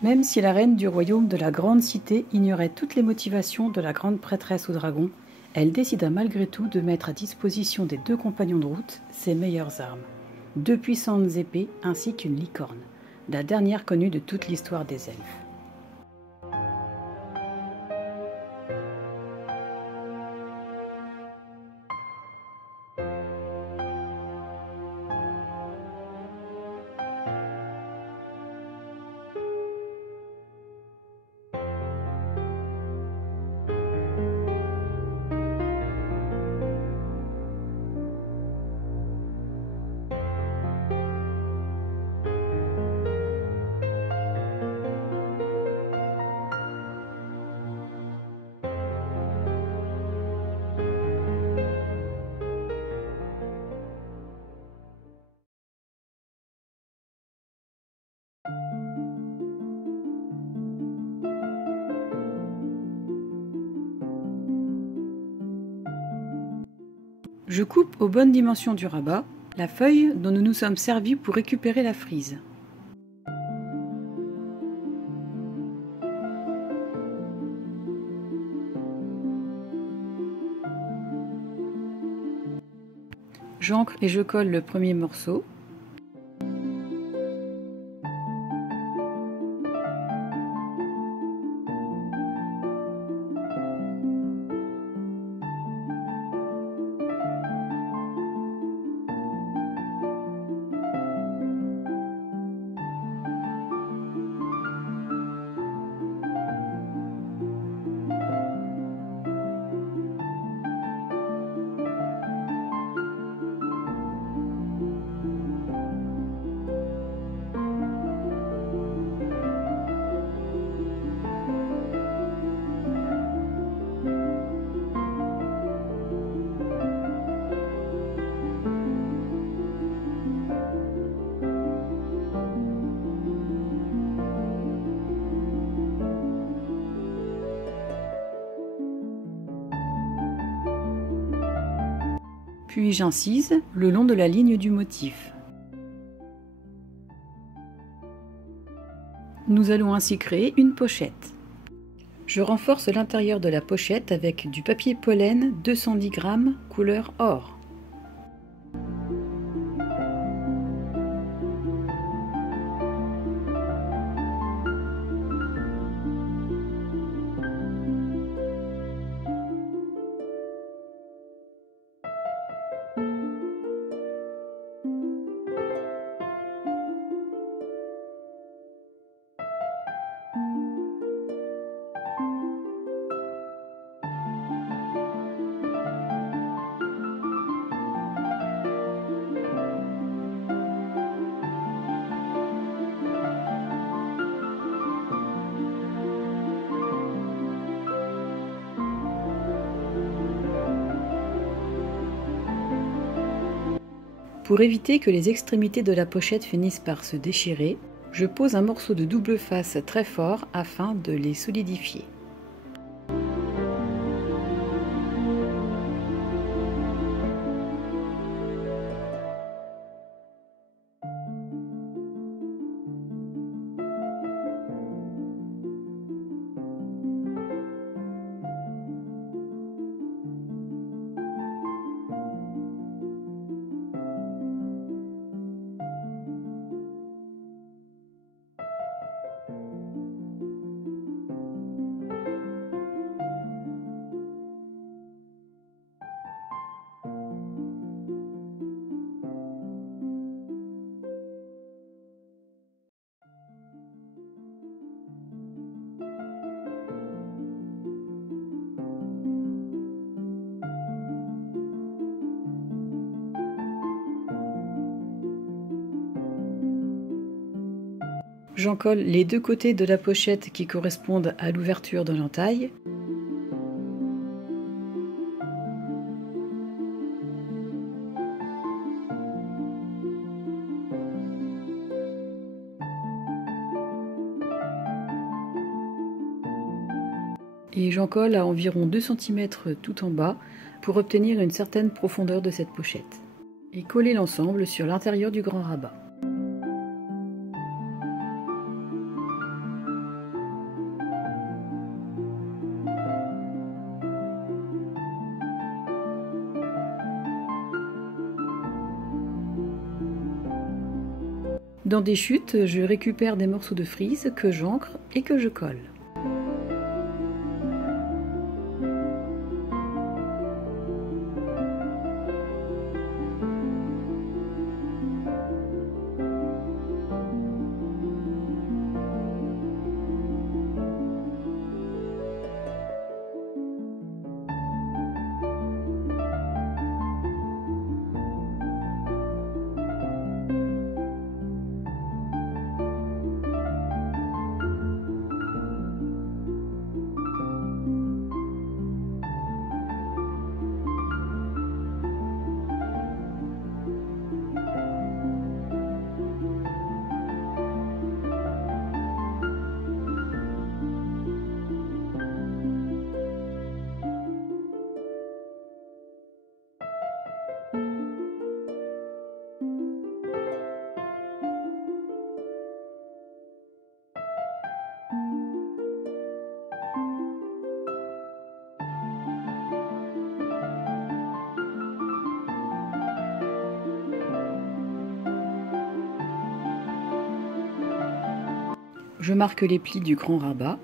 Même si la reine du royaume de la grande cité ignorait toutes les motivations de la grande prêtresse au dragon, elle décida malgré tout de mettre à disposition des deux compagnons de route ses meilleures armes, deux puissantes épées ainsi qu'une licorne, la dernière connue de toute l'histoire des elfes. Je coupe aux bonnes dimensions du rabat la feuille dont nous nous sommes servis pour récupérer la frise. J'ancre et je colle le premier morceau. Puis j'incise le long de la ligne du motif. Nous allons ainsi créer une pochette. Je renforce l'intérieur de la pochette avec du papier pollen 210 g couleur or. Pour éviter que les extrémités de la pochette finissent par se déchirer, je pose un morceau de double face très fort afin de les solidifier. J'en colle les deux côtés de la pochette qui correspondent à l'ouverture de l'entaille. Et j'en colle à environ 2 cm tout en bas pour obtenir une certaine profondeur de cette pochette. Et coller l'ensemble sur l'intérieur du grand rabat. Dans des chutes, je récupère des morceaux de frise que j'encre et que je colle. Je marque les plis du grand rabat.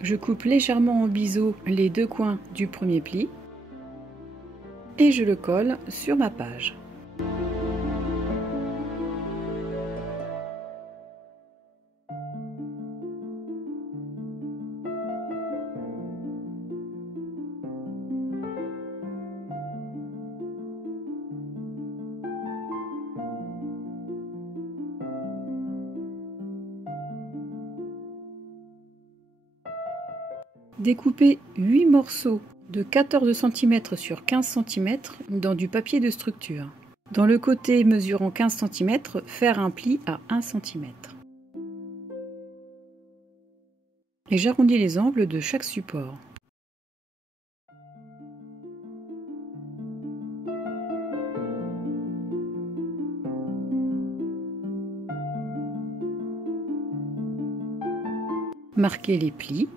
Je coupe légèrement en biseau les deux coins du premier pli et je le colle sur ma page. Découpez 8 morceaux de 14 cm sur 15 cm dans du papier de structure. Dans le côté mesurant 15 cm, faire un pli à 1 cm. Et j'arrondis les angles de chaque support. Marquez les plis.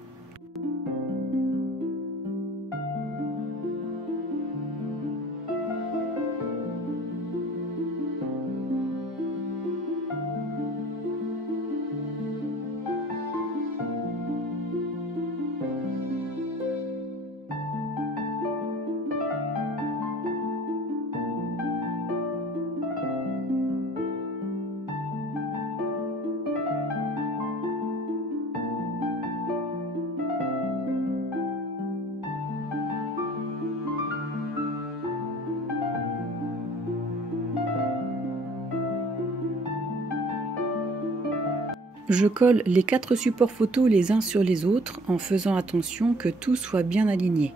Je colle les 4 supports photos les uns sur les autres en faisant attention que tout soit bien aligné.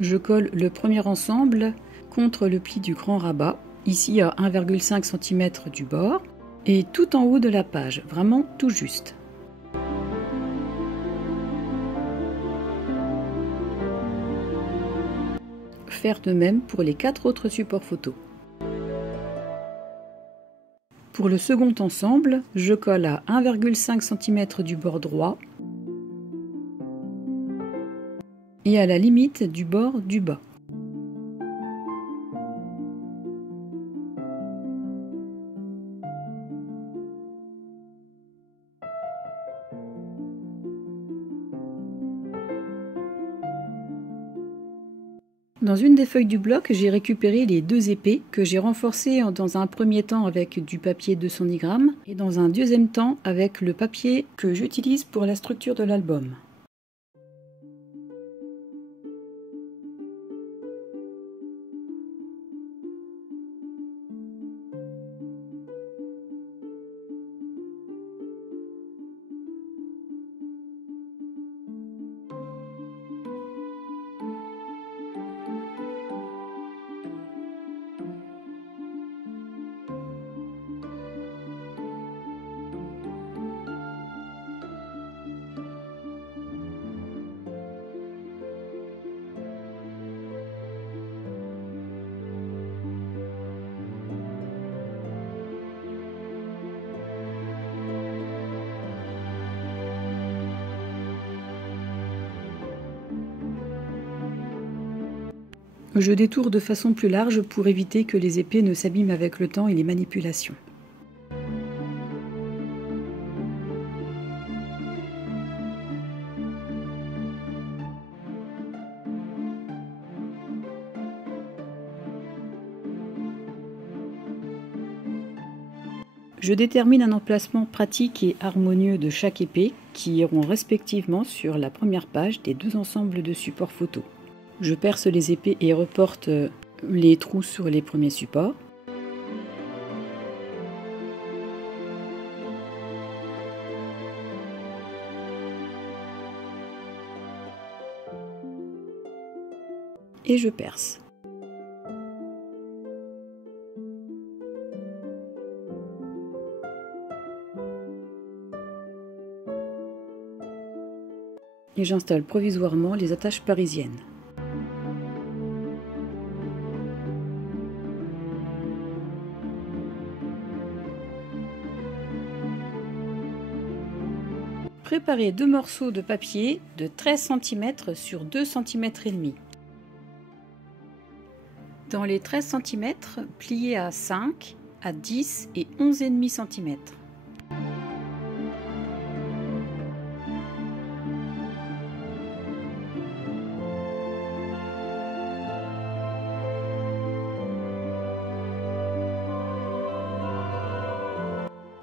Je colle le premier ensemble contre le pli du grand rabat, ici à 1,5 cm du bord, et tout en haut de la page, vraiment tout juste. Faire de même pour les 4 autres supports photos. Pour le second ensemble, je colle à 1,5 cm du bord droit et à la limite du bord du bas. Dans une des feuilles du bloc, j'ai récupéré les deux épées que j'ai renforcées dans un premier temps avec du papier 210 grammes et dans un deuxième temps avec le papier que j'utilise pour la structure de l'album. Je détourne de façon plus large pour éviter que les épées ne s'abîment avec le temps et les manipulations. Je détermine un emplacement pratique et harmonieux de chaque épée qui iront respectivement sur la première page des deux ensembles de supports photos. Je perce les épées et reporte les trous sur les premiers supports. Et je perce. Et j'installe provisoirement les attaches parisiennes. Préparez deux morceaux de papier de 13 cm sur 2 cm et demi. Dans les 13 cm, pliez à 5, à 10 et 11,5 cm.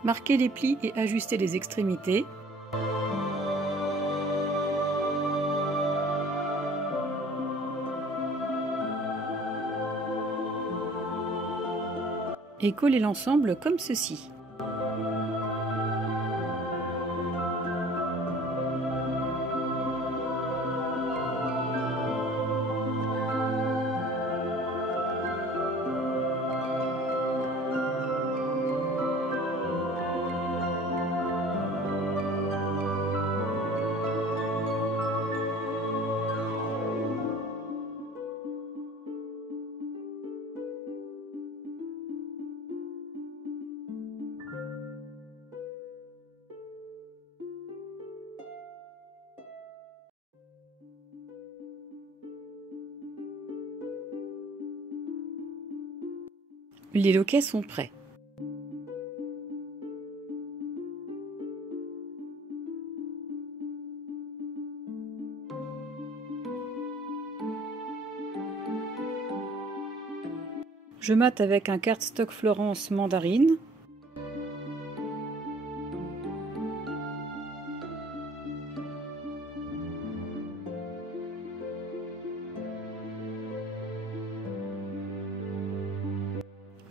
Marquez les plis et ajustez les extrémités. Et collez l'ensemble comme ceci. Les loquets sont prêts. Je mate avec un cardstock Florence mandarine.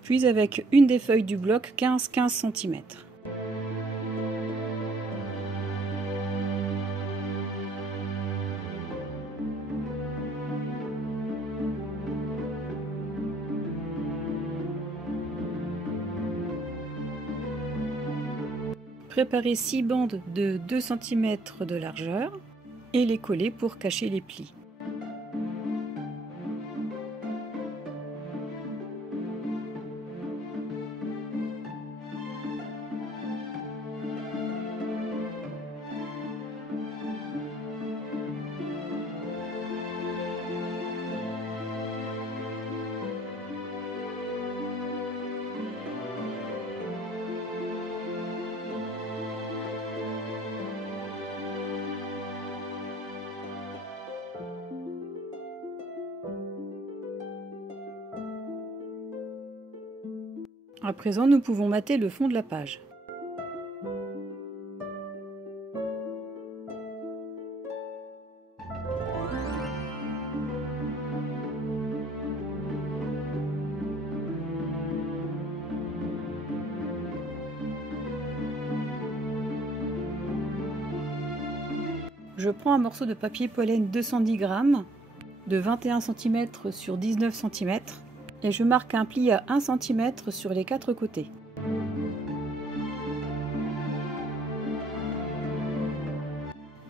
Puis avec une des feuilles du bloc 15 cm. Préparez 6 bandes de 2 cm de largeur et les coller pour cacher les plis. À présent, nous pouvons mater le fond de la page. Je prends un morceau de papier pollen 210 g de 21 cm sur 19 cm et je marque un pli à 1 cm sur les 4 côtés.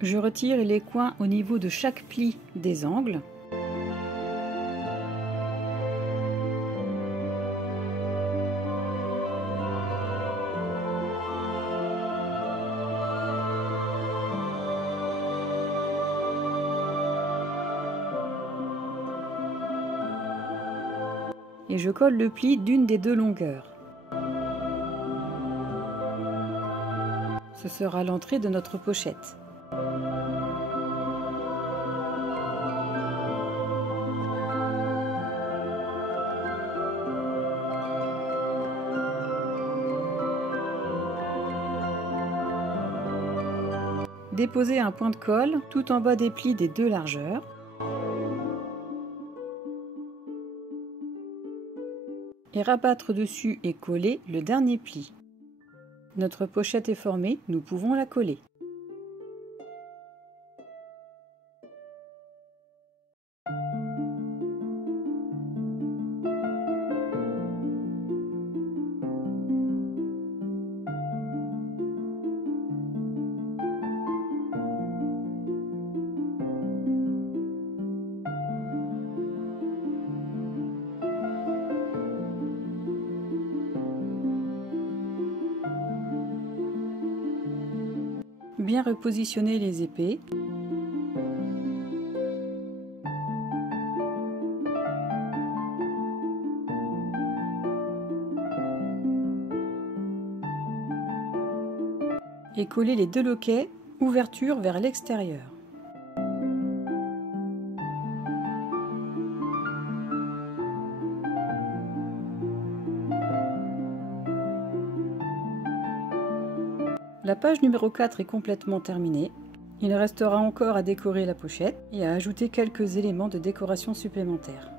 Je retire les coins au niveau de chaque pli des angles. Et je colle le pli d'une des deux longueurs. Ce sera l'entrée de notre pochette. Déposez un point de colle tout en bas des plis des deux largeurs. Et rabattre dessus et coller le dernier pli. Notre pochette est formée, nous pouvons la coller. Bien repositionner les épées. Et coller les deux loquets, ouverture vers l'extérieur. La page numéro 4 est complètement terminée. Il restera encore à décorer la pochette et à ajouter quelques éléments de décoration supplémentaires.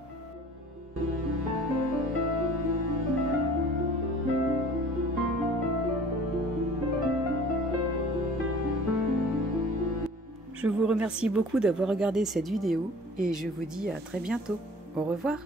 Je vous remercie beaucoup d'avoir regardé cette vidéo et je vous dis à très bientôt. Au revoir.